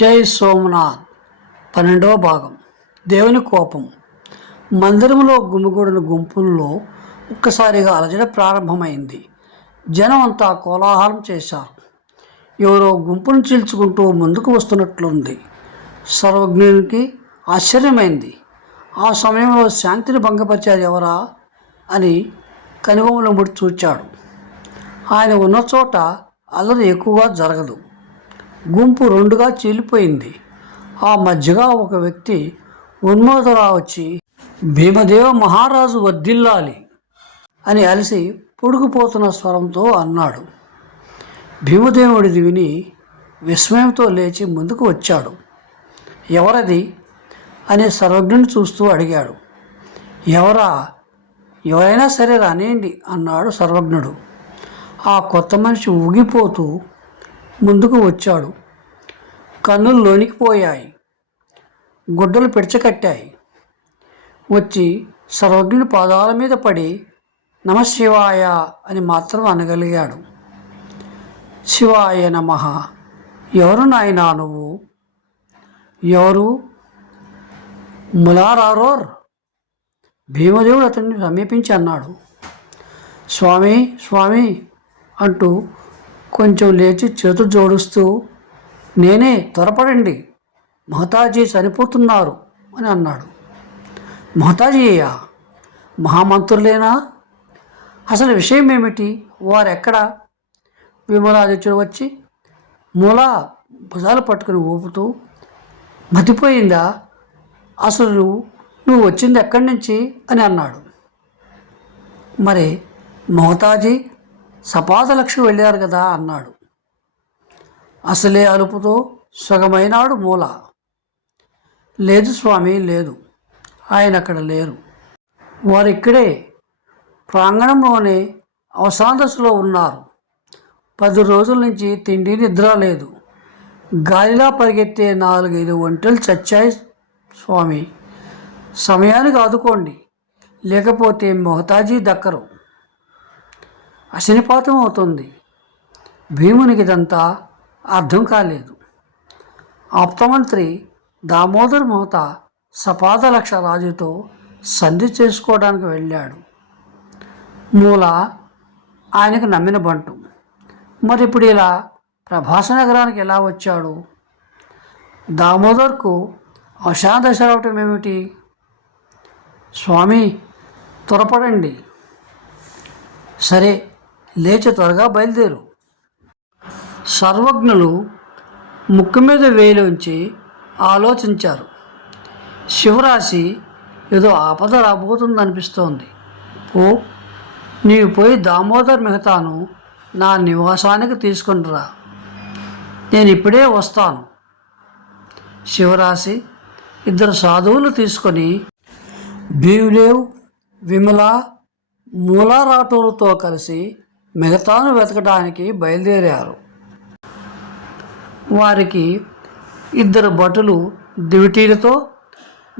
జై సోమనాథ్. పన్నెండవ భాగం. దేవుని కోపం. మందిరంలో గుమిగూడిన గుంపుల్లో ఒక్కసారిగా అలజడ ప్రారంభమైంది. జనం అంతా కోలాహలం చేశారు. ఎవరో గుంపును చీల్చుకుంటూ ముందుకు వస్తున్నట్లుంది. సర్వజ్ఞునికి ఆశ్చర్యమైంది. ఆ సమయంలో శాంతిని భంగపరిచారు ఎవరా అని కనుబొమ్మలు ముడి చూచాడు. ఆయన ఉన్న చోట అల్లరి ఎక్కువగా జరగదు. గుంపు రెండుగా చీలిపోయింది. ఆ మధ్యగా ఒక వ్యక్తి ఉన్మోదరా వచ్చి భీమదేవ మహారాజు వర్ధిల్లాలి అని అలసి పొడుగుపోతున్న స్వరంతో అన్నాడు. భీమదేవుడిది విని విస్మయంతో లేచి ముందుకు వచ్చాడు. ఎవరది? అని సర్వజ్ఞుని చూస్తూ అడిగాడు. ఎవరా? ఎవరైనా సరే రానేయండి అన్నాడు సర్వజ్ఞుడు. ఆ కొత్త మనిషి ఊగిపోతూ ముందుకు వచ్చాడు. కన్నులు లోనికి పోయాయి. గుడ్డలు పిడచకట్టాయి. వచ్చి సర్వజ్ఞుని పాదాల మీద పడి నమశివాయ అని మాత్రం అనగలిగాడు. శివాయ నమ. ఎవరు నాయనా నువ్వు? ఎవరు? ములారారోర్? భీమదేవుడు అతన్ని సమీపించి అన్నాడు. స్వామి స్వామి అంటూ కొంచెం లేచి చేతులు జోడుస్తూ నేనే త్వరపడండి. మహతాజీ చనిపోతున్నారు అని అన్నాడు. మహతాజీయ్యా మహామంత్రులేనా? అసలు విషయం ఏమిటి వారెక్కడ విమలాదిత్యుడు వచ్చి మూల భుజాలు పట్టుకుని ఊపుతూ మతిపోయిందా? అసలు నువ్వు నువ్వు వచ్చింది ఎక్కడి నుంచి? అని అన్నాడు. మరి మోతాజీ సపాదలక్ష్మి వెళ్ళారు కదా అన్నాడు. అసలే అలుపుతో సగమైనాడు మూల. లేదు స్వామి లేదు. ఆయన అక్కడ లేరు. వారిక్కడే ప్రాంగణంలోనే అవసాన ఉన్నారు. పది రోజుల నుంచి తిండి నిద్ర లేదు. గాలిలా పరిగెత్తే నాలుగైదు ఒంటెలు చచ్చాయి స్వామి. సమయానికి ఆదుకోండి. లేకపోతే మొహతాజీ దక్కరు. అశనిపాతం అవుతుంది భీమునికి ఇదంతా అర్థం కాలేదు. ఆప్తమంత్రి దామోదర్ మోత సపాదలక్ష రాజుతో సంధి చేసుకోవడానికి వెళ్ళాడు. మూల ఆయనకు నమ్మిన బంటు. మరి ఇప్పుడు ఇలా ప్రభాస నగరానికి ఎలా వచ్చాడు? దామోదర్కు అశాదశ రావటం ఏమిటి? స్వామి త్వరపడండి. సరే లేచి త్వరగా బయలుదేరు. సర్వజ్ఞులు ముక్కు మీద వేలుంచి ఆలోచించారు. శివరాశి ఏదో ఆపద రాబోతుందనిపిస్తోంది ఓ నీవు పోయి దామోదర్ మిగతాను నా నివాసానికి తీసుకుంటురా నేను ఇప్పుడే వస్తాను. శివరాశి ఇద్దరు సాధువులు తీసుకొని భీముదేవ్ విమల మూలారాటూరుతో కలిసి మిగతాను వెతకడానికి బయలుదేరారు. వారికి ఇద్దరు భటులు దివిటీలతో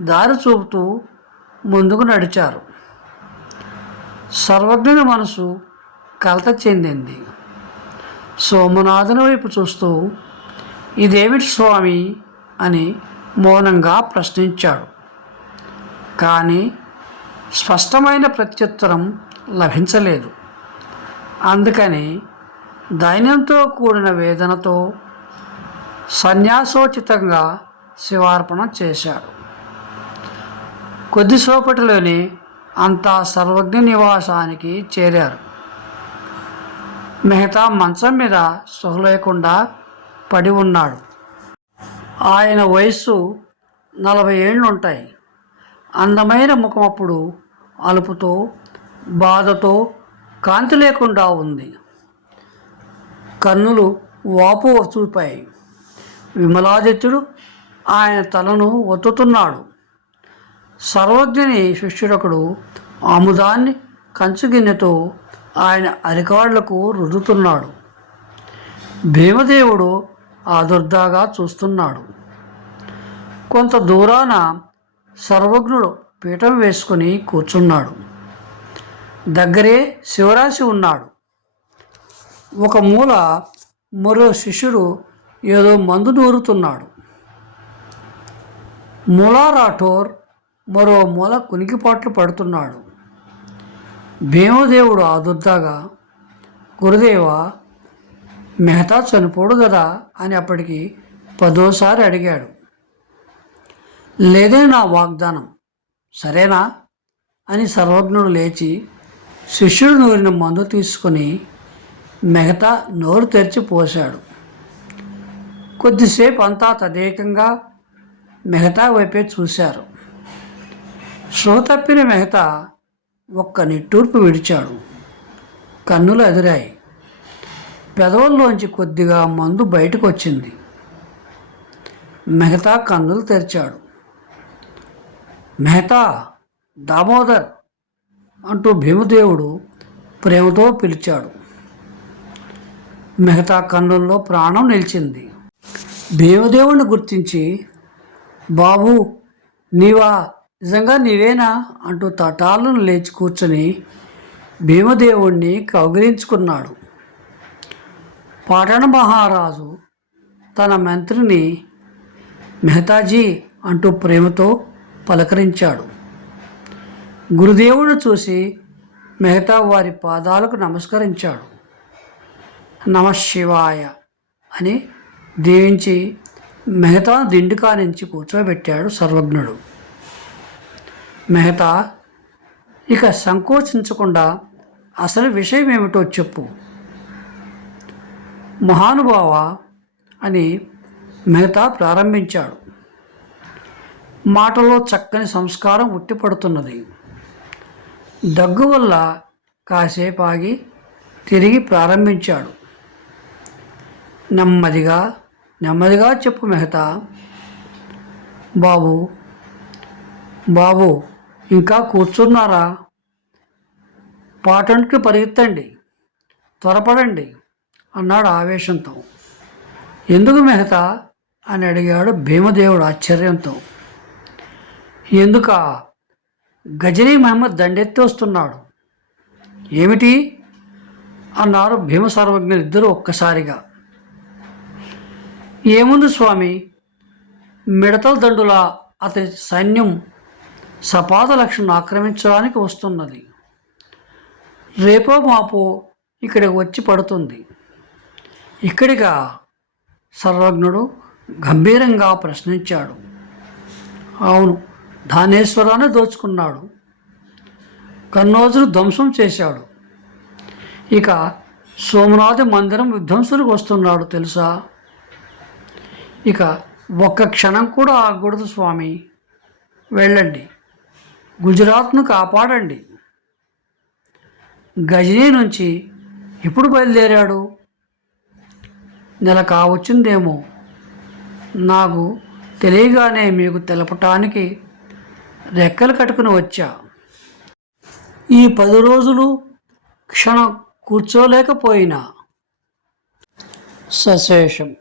దారి చూపుతూ ముందుకు నడిచారు. సర్వజ్ఞుని మనసు కలత చెందింది. సోమనాథుని వైపు చూస్తూ ఇదేమిటి స్వామి? అని మౌనంగా ప్రశ్నించాడు. కానీ స్పష్టమైన ప్రత్యుత్తరం లభించలేదు. అందుకని దైన్యంతో కూడిన వేదనతో సన్యాసోచితంగా శివార్పణ చేశాడు. కొద్దిసేపటిలోనే అంతా సర్వజ్ఞ నివాసానికి చేరారు. మిగతా మంచం మీద సుహలేకుండా పడి ఉన్నాడు. ఆయన వయస్సు నలభై ఏళ్ళు ఉంటాయి అందమైన ముఖం అప్పుడు అలుపుతో బాధతో కాంతి లేకుండా ఉంది. కన్నులు వాపు చూపాయి విమలాదిత్యుడు ఆయన తలను ఒత్తుతున్నాడు. సర్వజ్ఞని శిష్యుడొకడు ఆముదాన్ని కంచుగిన్నెతో ఆయన అరికాళ్ళకు రుద్దుతున్నాడు. భీమదేవుడు ఆదుర్దాగా చూస్తున్నాడు. కొంత దూరాన సర్వజ్ఞుడు పీఠం వేసుకుని కూర్చున్నాడు. దగ్గరే శివరాశి ఉన్నాడు. ఒక మూల మరో శిష్యుడు ఏదో మందు నూరుతున్నాడు. మూలారాఠోర్ మరో మూల కునికిపాట్లు పడుతున్నాడు. భీమదేవుడు ఆదుర్దాగా గురుదేవ మెహతా చనిపోడు కదా అని అప్పటికి పదోసారి అడిగాడు. లేదే నా వాగ్దానం సరేనా అని సర్వజ్ఞుడు లేచి శిష్యుడు నూరిన మందు తీసుకుని మిగతా నోరు తెరిచి పోశాడు. కొద్దిసేపు అంతా తదేకంగా మిగతా వైపే చూశారు. షో తప్పిన మిగతా ఒక్క నిట్టూర్పు విడిచాడు. కన్నులు ఎదురాయి. పెదవుల్లోంచి కొద్దిగా మందు బయటకు వచ్చింది మిగతా కన్నులు తెరిచాడు. మెహతా దామోదర్ అంటూ భీమదేవుడు ప్రేమతో పిలిచాడు. మిగతా కన్నుల్లో ప్రాణం నిలిచింది. భీమదేవుడిని గుర్తించి బాబు నీవా నిజంగా నీవేనా? అంటూ తటాలను లేచి కూర్చొని భీమదేవుణ్ణి కౌగిలించుకున్నాడు. పాటణ మహారాజు తన మంత్రిని మెహతాజీ అంటూ ప్రేమతో పలకరించాడు. గురుదేవుడు చూసి మిగతా వారి పాదాలకు నమస్కరించాడు. నమశివాయ అని దీవించి మెహతా దిండుకా నుంచి కూర్చోబెట్టాడు సర్వజ్ఞుడు. మెహతా ఇక సంకోచించకుండా అసలు విషయం ఏమిటో చెప్పు. మహానుభావ అని మెహతా ప్రారంభించాడు. మాటలో చక్కని సంస్కారం ఉట్టిపడుతున్నది. దగ్గు వల్ల కాసేపు ఆగి తిరిగి ప్రారంభించాడు. నెమ్మదిగా నెమ్మదిగా చెప్పు మెహతా. బాబు బాబు ఇంకా కూర్చున్నారా? పాటంట్కి పరిగెత్తండి త్వరపడండి అన్నాడు ఆవేశంతో. ఎందుకు మెహతా? అని అడిగాడు భీమదేవుడు ఆశ్చర్యంతో. ఎందుక? గజనీ మహమ్మద్ దండెత్తి వస్తున్నాడు. ఏమిటి? అన్నారు భీమ సర్వజ్ఞులు ఇద్దరు ఒక్కసారిగా. ఏముంది స్వామి? మిడతల దండుల అతని సైన్యం సపాద లక్ష్యం ఆక్రమించడానికి వస్తున్నది. రేపో మాపో ఇక్కడికి వచ్చి పడుతుంది. ఇక్కడిగా సర్వజ్ఞుడు గంభీరంగా ప్రశ్నించాడు. అవును ధానేశ్వరాన్ని దోచుకున్నాడు. కన్నోజులు ధ్వంసం చేశాడు. ఇక సోమనాథ మందిరం విధ్వంసులకు వస్తున్నాడు తెలుసా? ఇక ఒక్క క్షణం కూడా ఆగకూడదు స్వామి. వెళ్ళండి. గుజరాత్ను కాపాడండి. గజనీ నుంచి ఎప్పుడు బయలుదేరాడు? నెల కావచ్చిందేమో. నాకు తెలియగానే మీకు తెలపటానికి రెక్కలు కట్టుకుని వచ్చా. ఈ పది రోజులు క్షణం కూర్చోలేకపోయినా. సశేషం.